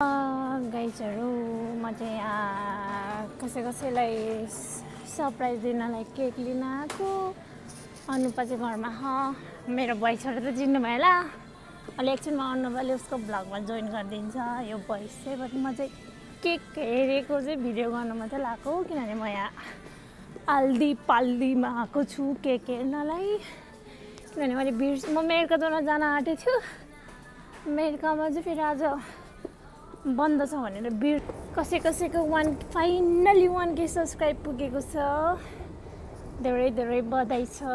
गाइजहरु म चाहिँ कसैलाई सरप्राइज दिनलाई केक लिन आएको। अनुपा चाहिँ घरमा मेरो बोय छोरा त चिन्नु भयो होला। अलि एकछिनमा अनुपाले उसको भ्लगमा जोइन गरिदिन्छ। यो बोय चाहिँ बट म चाहिँ केक हेरेको चाहिँ भिडियो गर्न मात्रै लागेको, किनभने म यहाँ आल्दी पाल्दीमा आएको छु केक हेर्नलाई। किनभने मैले म अमेरिका जान आँटेको छु। अमेरिकामा चाहिँ फेरि आज बन्द छ भनेर कसैको फाइनली 1K सब्सक्राइब पुगेको छ। धेरै धेरै बधाई छ।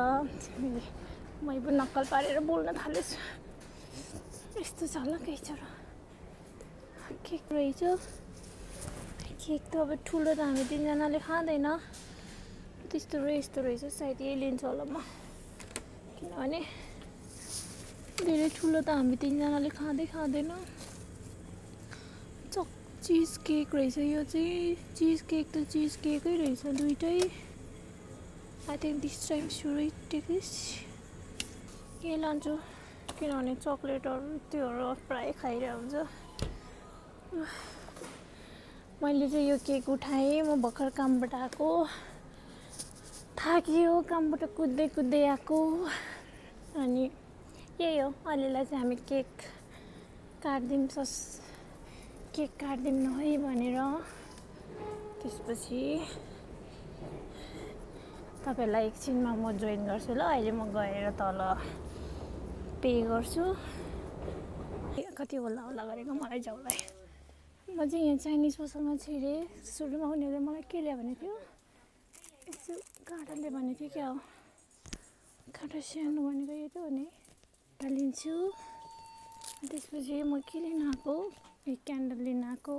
मै पनि नक्कल पारेर बोल्न थालेछु। यस्तो छ ल गाइजहरु, केक रहेछ। केक त अब ठुलो त हामी तीनजनाले खाँदैन, त्यस्तो यस्तो रहेछ। सायद यही लिन्छु होला म, किनभने धेरै ठुलो त हामी तीनजनाले खाँदैन। चीज केक रहेछ यो चाहिँ। चीज केक त चीज केकै रहेछ दुइटै। I think this time should take this. के लान्छु किनभने चक्लेटहरू त्योहरू प्राय खाइरहेको हुन्छ। मैले चाहिँ यो केक उठाएँ। म भर्खर कामबाट आएको, थाकियो, कामबाट कुद्दै आएको। अनि यही हो, अहिलेलाई चाहिँ हामी केक काट्दिउँ न है भनेर। त्यसपछि तपाईहरुलाई एकछिनमा म जोइन गर्छु ल। अहिले म गएर तल पे गर्छु। कति होला गरेको मलाई जाउलाई। म चाहिँ यहाँ चाइनिज पसलमा छिरेँ। सुरुमा उनीहरूले मलाई के ल्या भनेको थियो, यसो काँटा ल्या भनेको थियो। क्या हो काँटा सानो भनेको यो त हो नि, लिन्छु। त्यसपछि म के लिन आएको, एक क्यान्डल लिन आएको।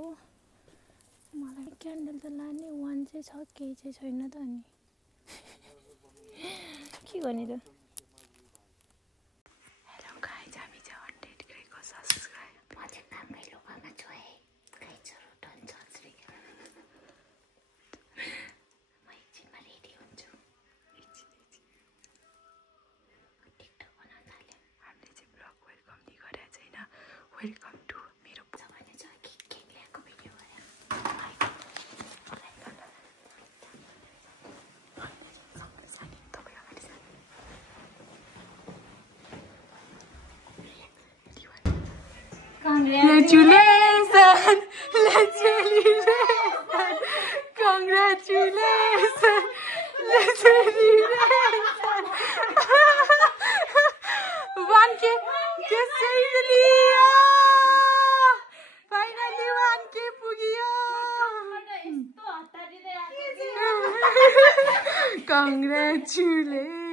मलाई क्यान्डल त लाने वान चाहिँ छ, केही चाहिँ छैन त। अनि के गर्ने त। हेलो गाइज, हामी चाहिँ 100K को सब्सक्राइब। म चाहिँ कामकै लोकमा छु है गाइजहरु, डोन्ट जज मी। म एकछिनमा रेडी हुन्छु। टिकटक बनाउन थाल्यो। हामीले चाहिँ ब्लग वेलकम नि गरेको छैन। वेलकम टु मेरो भने चाहिँ केक ल्याएको भिडियो गरे। Congratulations! Let's celebrate! Congratulations! Let's celebrate! 1K! Finally 1K पुग्यो। Congratulations!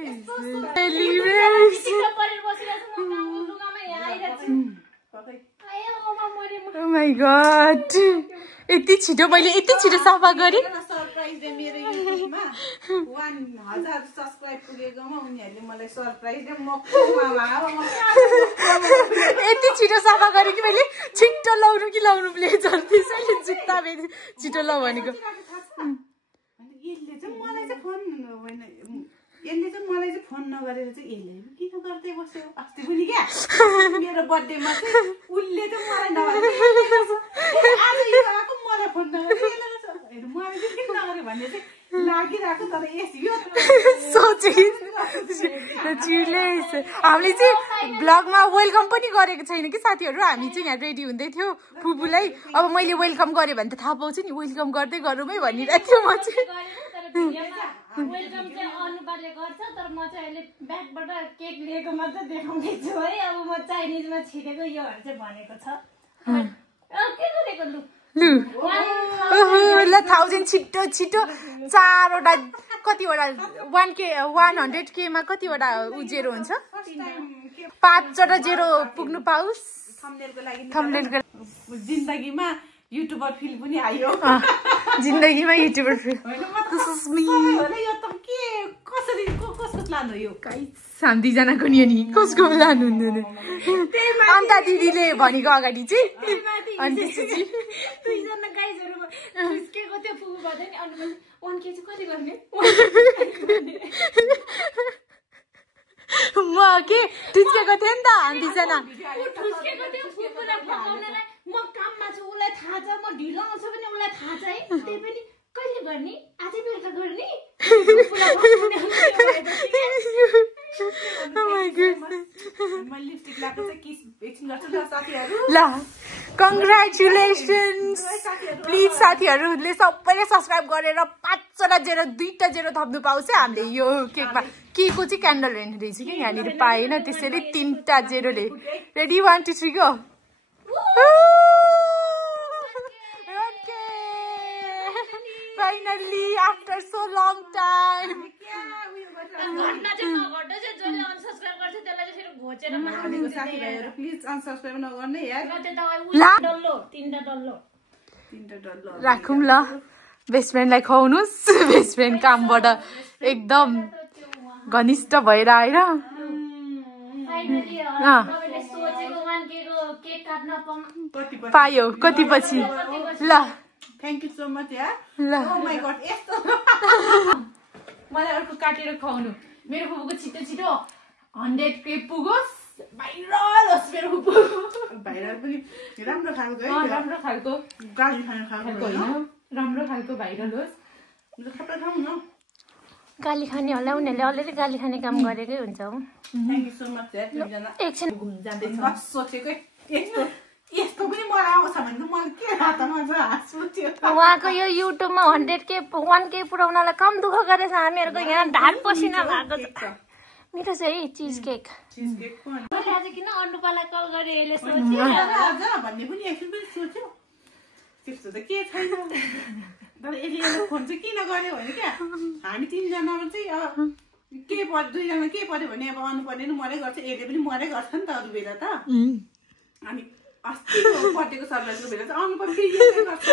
Oh my god! यति छिटो मैले यति छिटो सफा गरेँ। सरप्राइज दे मेरो युट्युबमा 1000 सब्स्क्राइब पुगेकोमा उनीहरूले मलाई सरप्राइज दे। यति छिटो सफा गरेँ कि मैले। छिटो लाउनु कि लाउनु प्ले जल्दी चाहिँ जुत्ता छिटो लाउ भनेको। यसले चाहिँ मलाई चाहिँ फोन नगरेर चाहिँ यसले किन गर्दै बस्यो। अस्ति पनि क्या मेरो बर्थडेमा चाहिँ उसले चाहिँ मलाई नगरेर आज यो आएको मलाई फोन नगरेर मलाई चाहिँ किन नगरे भन्ने चाहिँ लागिरहेको। तर यो हामीले चाहिँ ब्लगमा वेलकम पनि गरेको छैन कि साथीहरू। हामी चाहिँ यहाँ रेडी हुँदै थियो फुपूलाई। अब मैले वेलकम गरेँ भने त थाहा पाउँछु नि, वेलकम गर्दै गरौँ है भनिरहेको थियो। म चाहिँ वेलकम चाहिँ अनुपाले गर्छ, तर म चाहिँ अहिले ब्यागबाट केक लिएको मात्रै देखाउँदैछु है। अब म चाइनिजमा छिरेको योहरू चाहिँ भनेको छ। के गरेको लु ल 1000 छिटो 4वटा कतिवटा 100K मा कतिवटा उजेरो हुन्छ? 5वटा जेरो पुग्नु पाओस्। थम्बनेलको जिन्दगीमा युट्युबर फिल पनि आयो। जिन्दगीमा युट्युबर फिल। यो त के कसरी कसको प्लान हो यो? हामी दुईजनाको नि नि कसको प्लान हुँदैन। अन्त दिदीले भनेको अगाडि चाहिँ दुईजना गाइजहरु ठुस्केको थियो फुफु भन्दै नि। अनि 1K चाहिँ कति गर्ने? म के ठुस्केको थिएँ नि त हामी दुईजना। ठुस्केको थियो फुफुलाई फकाउनलाई। म काममा छु उसलाई थाहा छ म ढिलो आउँछु भने उसलाई थाहा छ है त्यही पनि कहिले गर्ने आजै बेलुका गर्ने ल कङ्ग्रेचुलेसन्स प्लिज साथीहरूले सबैले सब्सक्राइब गरेर 5 वटा 2टा 0 थप्नु पाउँछ हामीले यो केकमा केको चाहिँ क्यान्डल हेर्ने रहेछ कि यहाँनिर पाएन त्यसैले 3टा 0ले ready 1 2 3 go Finally, after so long time. Please unsubscribe नगर्ने यार राखौँ ल बेस्ट फ्रेन्डलाई खुवाउनुस् बेस्ट फ्रेन्ड कामबाट एकदम घनिष्ठ भएर आएर पायो कति पछि ल थ्याङ्क यू सो मच यार ल ओ माय गॉड यस्तो मलाई अर्को काटेर खुवाउनु मेरो फुपूको छिटो छिटो 100K पुगोस् भाइरल होस् मेरो फुपू भाइरल पनि राम्रो खालको है राम्रो खालको गाली खाने खालको हैन राम्रो खालको भाइरल होस् ल सबै खाऊ न गाली खाने होला उनीहरूले अलरेडी गाली खाने काम गरेकै हुन्छ हौ थ्याङ्क यू सो मच यार तिमीजना एकछिन घुम्न जाँदैछ सोचेकै यस्तो पनि मलाई आउँछ भने त मलाई के हातमा छ हाँस उठ्यो उहाँको यो युट्युबमा 100K 1K पुर्याउनलाई कम दुःख गरेछ हामीहरूको यहाँ ढाड पसिना भएको छ मिठो छ है चिज केक मैले आज किन अनुपालाई कल गरेँ यसले सोच्यो भन्ने पनि एकछिन पनि सोच्यो त्यस्तो त के छैन तर यसले फोन चाहिँ किन गर्यो भने क्या हामी 3 जनामा चाहिँ के पर्यो 2 जना के पर्यो भने अब अनुपर्ने नि मरै गर्छ यसले पनि मरै गर्छ नि त अरू बेला त हामी अस्तिको बर्थडेको सरप्राइजको बेला चाहिँ अनुपर फेरि यही गर्छ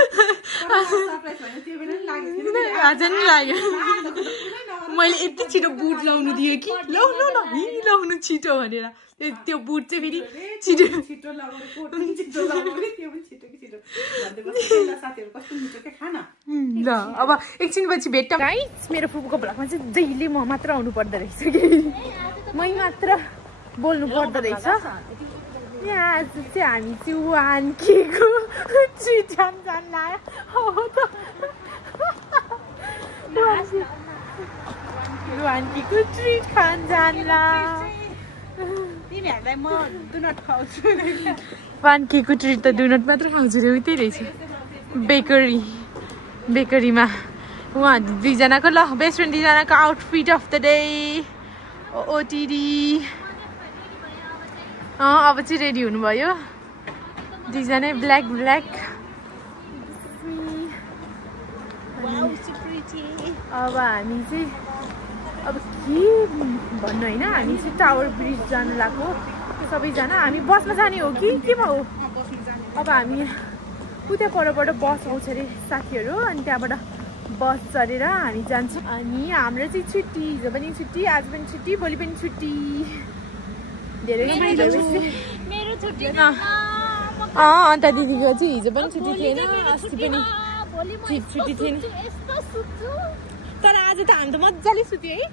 सरप्राइज भने त्यो बेला नि लागेको थियो आज नि लाग्यो मैले यति छिटो बुट लाउनु दिएँ कि लाउनु न लाउनु छिटो भनेर त्यो बुट चाहिँ फेरि छिटो छिटो लगाउने कोट पनि छिटो लगाउने त्यो पनि छिटो कि छिटो भन्दै साथीहरू कस्तो मिठो के खाना ल अब एकछिन पछि भेट्टौँ गाइस मेरो फुपूको भ्लगमा चाहिँ जहिले म मात्र आउनु पर्दो रहेछ कि मै मात्र बोल्नु पर्दो रहेछ यहाँ आज चाहिँ हामी चाहिँ 1K को ट्रिट जान लाग्यो हो त 1K को ट्रिट खान जानला तिमीहरूलाई म डुनट खुवाउँछु 1K को ट्रिट त डुनट मात्र खाउँछु रे उतै रहेछ बेकरीमा उहाँ 2 जनाको ल बेस्ट फ्रेन्ड 2 जनाको आउटफिट अफ द डे ओटिडी अब चाहिँ रेडी हुनुभयो 2 जनै ब्ल्याक अब हामी चाहिँ अब के भन्नु होइन हामी चाहिँ टावर ब्रिज जानु लाग्यो सबैजना हामी बसमा जाने हो कि केमा हो अब हामी उता परबाट बस आउँछ अरे साथीहरू अनि त्यहाँबाट बस चढेर हामी जान्छौँ अनि हाम्रो चाहिँ छुट्टी हिजो पनि छुट्टी आज पनि छुट्टी भोलि पनि छुट्टी धेरै मेरो छुट्टी अन्त दिदीको चाहिँ हिजो पनि छुट्टी थिएन अस्ति पनि छुट्टी थिएन तर आज त हामी त मजाले सुत्यो है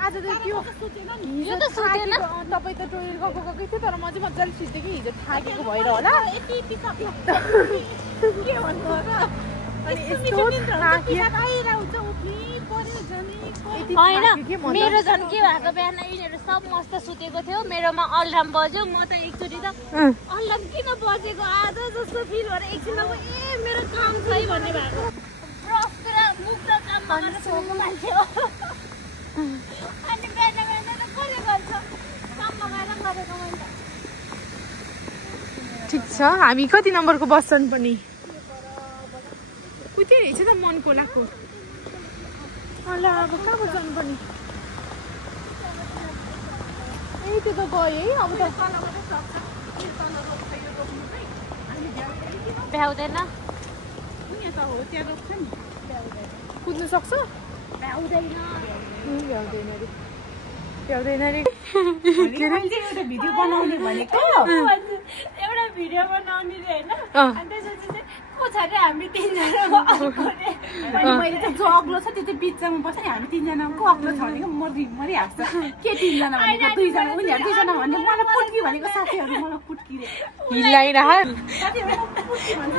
आज त त्यो हिजो त सुतेन तपाईँ त टोइलेट गएकै थियो तर म चाहिँ मजाले सुतेँ कि हिजो थाकेको भएर होला के भन्नु होइन मेरो झन् के भएको बिहान यिनीहरू सब मस्त सुतेको थियो मेरोमा अलार्म बज्यो म त एकचोटि त अलार्म किन बजेको आज जस्तो फिल भएर एकछिन अब मेरो काम छ है भन्ने भएको मुख र काम गरेर सोको मान्छे हो अनि बिहान त कसले गर्छ काम लगाएर गरेको मैले ठिक छ हामी कति नम्बरको बस जानुपर्ने उतै रहेछ त मन खोलाको ल अब कहाँ जानुपर्ने ए त्यो त गयो है अब त भ्याउँदैन कुद्नु सक्छ भ्याउँदैन भ्याउँदैन रे एउटा भिडियो बनाउने भनेको एउटा भिडियो बनाउने रे होइन अनि त्यसपछि चाहिँ को छ पछाडि हामी तिनजना अनि मैले त जो अग्लो छ त्यो चाहिँ बिचमा बस्छ नि हामी तिनजनाको अग्लो छ भनेको मरिहाल्छ के तिनजना भनेको दुईजना उनीहरू दुईजना भने मलाई पुट्की भनेको साथीहरू मलाई पुट्की रे हिलाइरह पुट्की भन्छ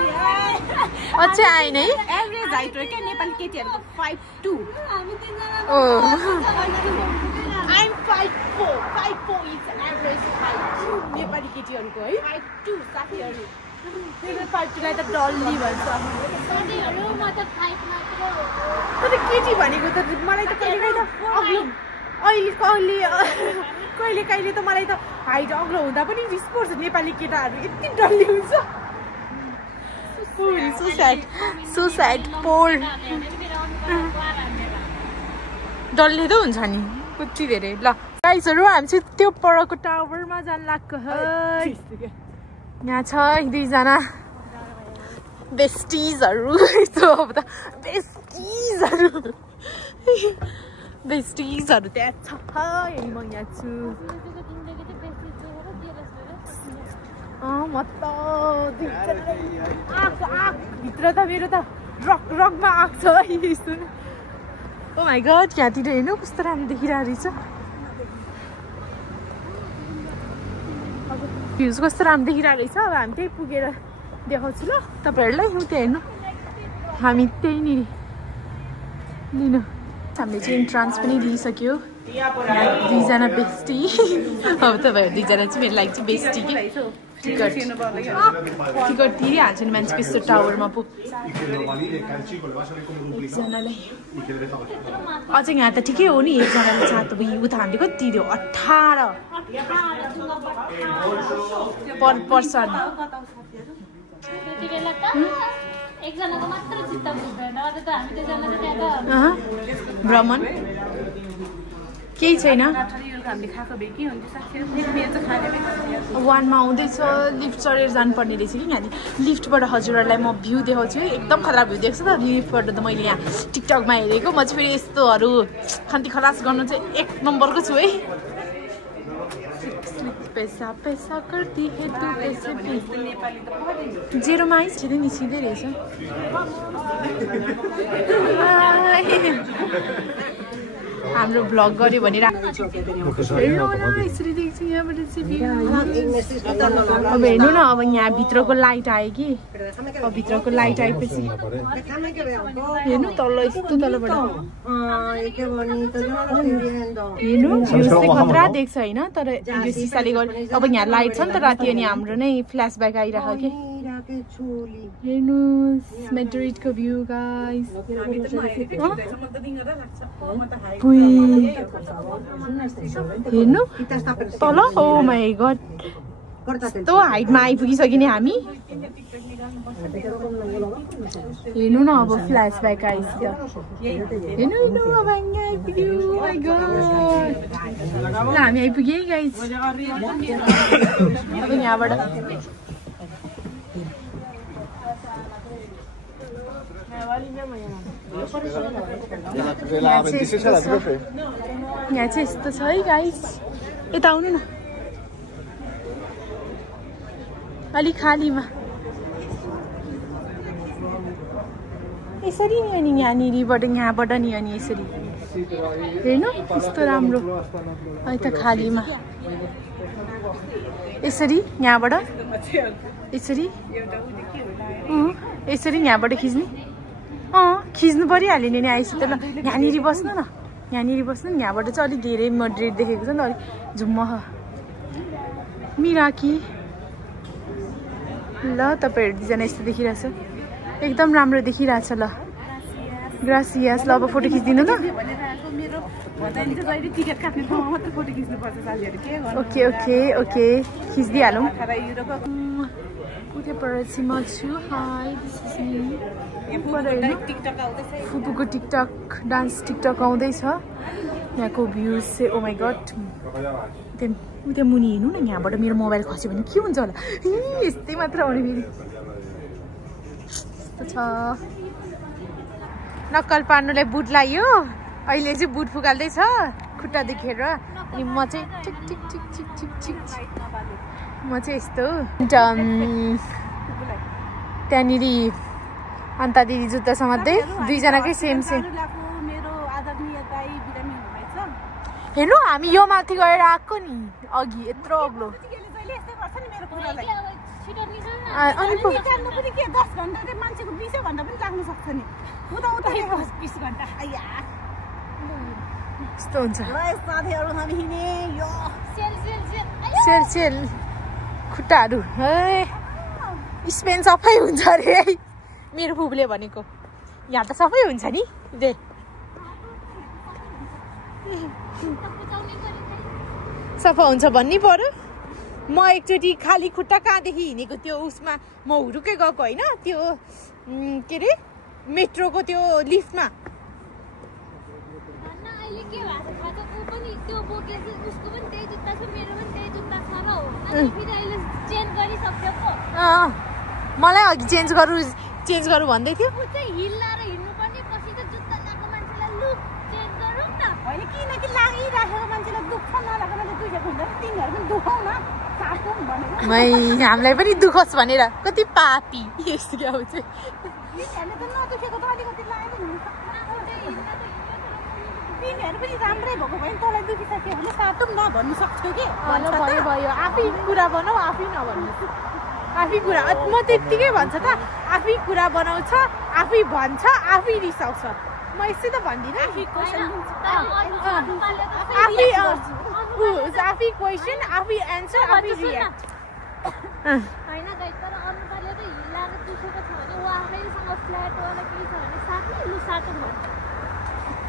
अझै आएन है एभरेज हाइट हो क्या नेपाली केटीहरूको 5'2" हामी तिनजना ओ I'm 5'4". 5'4" is average height Nepali केटीहरूको है 5'2" साथीहरू मेरो 5'2" त डल्ली भन्छ साथीहरू म त 5 मात्र हो तर केटी भनेको त मलाई त कहिले कहिले त मलाई त हाइट अग्लो हुँदा पनि रिस पर्छ नेपाली केटाहरू यति डल्ली हुन्छ so sad पोल डल्ले त हुन्छ नि कति धेरै ल गाइजहरू हामी चाहिँ त्यो परको टावरमा जान लाग्छ यहाँ छ दुईजना बेस्टिजहरू यस्तो अब त बेस्टिजहरू त्यहाँ छ म यहाँ छु म त भित्र त मेरो त रगमा आएको छ है यस्तो ओ माई गड यहाँतिर हेर्नु कस्तो राम्रो देखिरहेको रहेछ भ्युज कस्तो राम्रो देखिरहेको रहेछ अब हामी त्यही पुगेर देखाउँछु ल तपाईँहरूलाई त्यहाँ हेर्नु हामी त्यहीँनिर लिनु हामीले चाहिँ इन्ट्रान्स पनि लिइसक्यो दुईजना बेस्टी अब तपाईँहरू दुईजना चाहिँ मेरो लागि चाहिँ बेस्टी कि टिकट तिरिहाल्छ नि मान्छेको यस्तो टावरमा एकजनालाई अझै यहाँ त ठिकै हो नि एकजनाले सातो उता हामीले कति तिर्यो 18 पर पर्सन त्यतिबेला त एकजनाको मात्र चित्त बुझ्दैन अझ त हामी दुईजना त त्यहाँ त भ्रमण केही छैन वानमा आउँदैछ लिफ्ट चढेर जानुपर्ने रहेछ कि यहाँनिर लिफ्टबाट हजुरहरूलाई म भ्यू देखाउँछु एकदम खराब भ्यू देख्छु त लिफ्टबाट त मैले यहाँ टिकटकमा हेरेको म चाहिँ फेरि यस्तोहरू खन्ती खलास गर्नु चाहिँ 1 नम्बरको छु है पैसा पैसा करती है तू पैसे जेरोमा आइस छिँदै निस्किँदै रहेछ हाम्रो भ्लग गर्यो भने यसरी देख्छु यहाँबाट अब हेर्नु न अब यहाँ भित्रको लाइट आयो कि अब भित्रको लाइट आएपछि हेर्नु तल यस्तो तलबाट हेर्नु भ्यू चाहिँ खतरा देख्छ होइन तर यो सिसाले गर्दा अब यहाँ लाइट छ नि त राति अनि हाम्रो नै फ्ल्यासब्याक आइरहेको कि हेर्नुहोस् मेड्रिडको भ्यू गाइस हेर्नु तल ओ माई गड कस्तो हाइटमा आइपुगिसक्यो नि हामी हेर्नु न अब फ्ल्यासब्याक आइसक्यो हेर्नु अब हामी आइपुग्यो माई गड ल हामी आइपुग्यो है गाइस अब यहाँबाट यहाँ चाहिँ यस्तो छ है गाइस यता आउनु न अलिक खालीमा यसरी नि अनि यहाँनिरबाट यहाँबाट नि अनि यसरी हेर्नु कस्तो राम्रो अहिले त खालीमा यसरी यहाँबाट यसरी यसरी यहाँबाट खिच्ने खिच्नु परिहाल्यो नि आइसक्यो ल यहाँनिर बस्नु न यहाँनिर बस्नु नि यहाँबाट चाहिँ अलिक धेरै मड्रेट देखेको छ नि त अलिक झुम्म मिराकी ल तपाईँहरू दुईजना यस्तो देखिरहेछ एकदम राम्रो देखिरहेछ ल ग्रासियास ल अब फोटो खिचिदिनु ल ओके ओके ओके खिचिदिइहालौँ उतैबाट चाहिँ म छु हाई फुपूको टिकटक डान्स टिकटक आउँदैछ यहाँको भ्युज चाहिँ ओ माई गड उता मुनि हेर्नु न यहाँबाट मेरो मोबाइल खस्यो भने के हुन्छ होला यस्तै मात्र आउने फेरि यस्तो छ नक्कल पार्नुलाई बुट लायो अहिले चाहिँ बुट फुकाल्दैछ खुट्टा देखेर अनि म चाहिँ टिक टिक टिक टिक टिक टिक म चाहिँ यस्तो त्यहाँनिर अन्त दिदी जुत्ता समात्दै दुईजनाकै सेम सेम। मेरो आदरणीय दाइ बिरामी हुनुभएछ। हेर्नु हामी यो माथि गएर आएको नि अघि यत्रो अग्लो। जहिले यस्तै गर्छ नि मेरो कुरालाई। अनि पो निकाल्नु पनि के 10 घण्टा मान्छेको 20 घण्टा पनि लाग्न सक्छ नि। उता 20 घण्टा। आया यस्तो हुन्छ। ल साथीहरु हामी हिँड्ने यो सेल सेल खुट्टाहरू है स्पेन सफै हुन्छ अरे है मेरो फुपूले भनेको। यहाँ त सफै हुन्छ नि दे। सफा हुन्छ भन्नै पर्यो। म एकचोटि खाली खुट्टा कहाँदेखि हिँडेको त्यो उसमा म हुरुकै गएको होइन त्यो के अरे मेट्रोको त्यो लिफ्टमा। मलाई अघि चेन्ज गरौँ भन्दै थियो। होइन किनकि लागिराखेको मान्छेलाई दुःख नलागेर दुखेको हुन्छ नि तिनीहरू पनि दुखाउ न साथौँ भनेर। हामीलाई पनि दुखोस् भनेर कति पापी यस्तो क्या हो चाहिँ। तिनीहरूले त नदुखेको त अलिकति लाग्यो नि। तिनीहरू पनि राम्रै भएको भए तँलाई दुखिसक्यो भने साथौँ न भन्नु सक्छौ कि। भयो भयो आफै कुरा बनाऊ आफै नभन्नु। आफै कुरा म त्यत्तिकै भन्छ त आफै कुरा बनाउँछ आफै भन्छ आफै रिसाउँछ। म यस्तै त भन्दिनँ। आफै क्वेसन आफै एन्सर आफै रियाक्ट। होइन गाइस तर अनुपाले त हिलाएर दुखेको छ भने ऊ आफैसँग फ्ल्याट वाला केही छ भने साथै लु साथै भन्छ।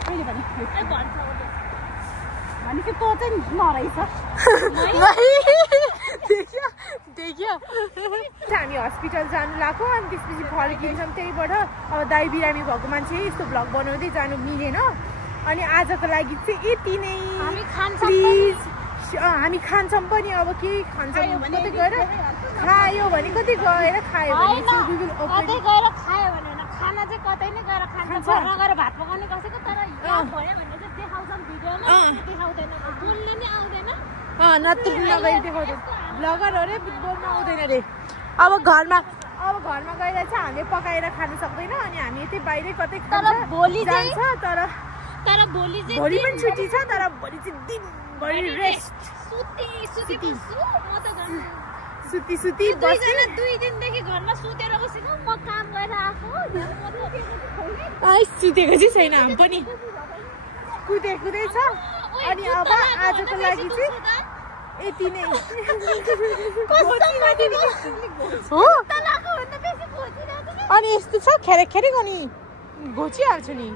कहिले भने भन्छ भनेपछि तँ चाहिँ नरहेछ। देखियो हामी हस्पिटल जानु लाग्यो अनि त्यसपछि फर्किन्छौँ त्यहीबाट। अब दाइ बिरामी भएको मान्छे यस्तो भ्लग बनाउँदै जानु मिलेन। अनि आजको लागि चाहिँ यति नै। प्लिज हामी खान्छौँ पनि अब केही खान्छौँ कतै गएर खायो भने कतै गएर खायो भने कतै गएर खायो भने खाना चाहिँ कतै नै गएर खान्छ। घरमा गएर भात पकाउने कसैको तर याद भयो भने चाहिँ देखाउँछन् भिडियोमा देखाउँदैन बोल्न नि आउँदैन। नत्र नगरी देखाउँदैन ब्लगरहरू बोल्न आउँदैन रे। अब घरमा गएर चाहिँ हामीले पकाएर खानु सक्दैन अनि हामी यतै बाहिरै कतै खान्छ भोलि जान्छ। तर भोलि पनि छुट्टी छ तर भोलि चाहिँ दिनभरि रेस्ट सुती बस्यो। 2 दिनदेखि घरमा सुतेर बसेको म काम गरेर आएको। सुतेको चाहिँ छैन हामी पनि कुदै छ। अनि अब आजको लागि चाहिँ यति नै हो। अनि यस्तो छ ख्यारेक अनि घोचिहाल्छु नि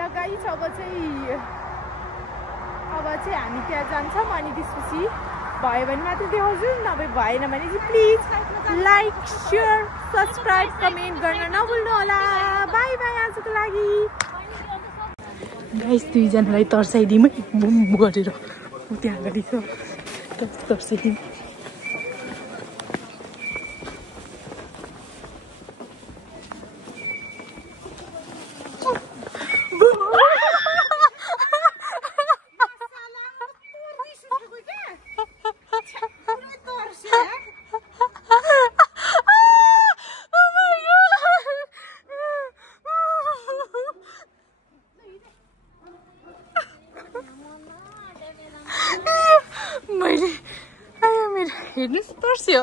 लगाइ छ। अब चाहिँ हामी त्यहाँ जान्छौँ अनि त्यसपछि भयो भने मात्रै देखाउँछु नभए भएन भने चाहिँ please like share subscribe comment गर्न नभुल्नु होला। बाई बाई आजको लागि। गाइस दुईजनालाई तर्साइदिउँ है बुम गरेर त्यहाँ अगाडि छ तर्साइदिउँ। मैले हेर्नुहोस् तर्स्यो।